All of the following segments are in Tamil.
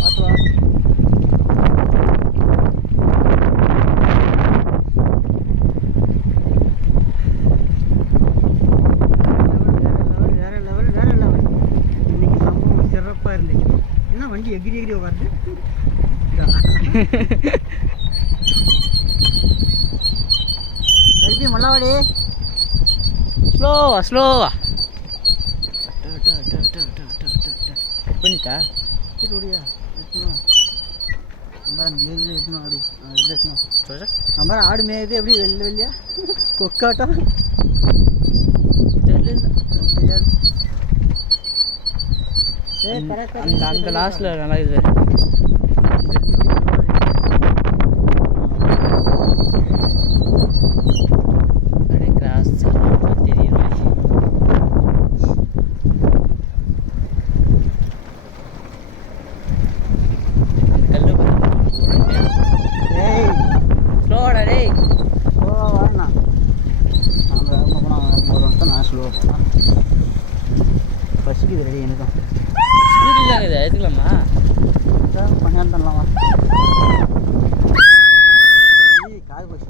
பார்த்து வா. வேற லெவல் இன்னைக்கு சம்பவம் சிறப்பாக இருந்துச்சு. என்ன வண்டி எகிரி எகிரி உட்காந்து திருப்பி மல்லாவாடி ஸ்லோவா கட் பண்ணிட்டா விடியா எத்தணும் நம்ம அந்த ஏரியில் எத்தணும் ஆடு இதில் எத்தணும் சொல்ற நம்ம ஆடு மேயுது எப்படி வெள்ளையா கொக்காட்டம் தெரியல. தெரியாது. அந்த அந்த லாஸ்ட்ல நல்லா இது அப்படியே கிராஸ் தெரியும். அந்த கல்லு ஏய் ஸ்லோடா டேய். ஸ்லோவாக வாங்கண்ணா. நான் வேகமாக போனால் ஒரு வந்துட்டு நான் ஸ்லோவாக போனேன். பசிக்குது ரெடி எனக்கும். ஸ்கூட்டிலாம் இது எடுத்துக்கலாமா? பணியாரம் பண்ணலாமா? காய் போச்சு.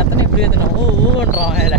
எத்தனை இப்படி ஏற்றணும்? ஊன்றோம் வேற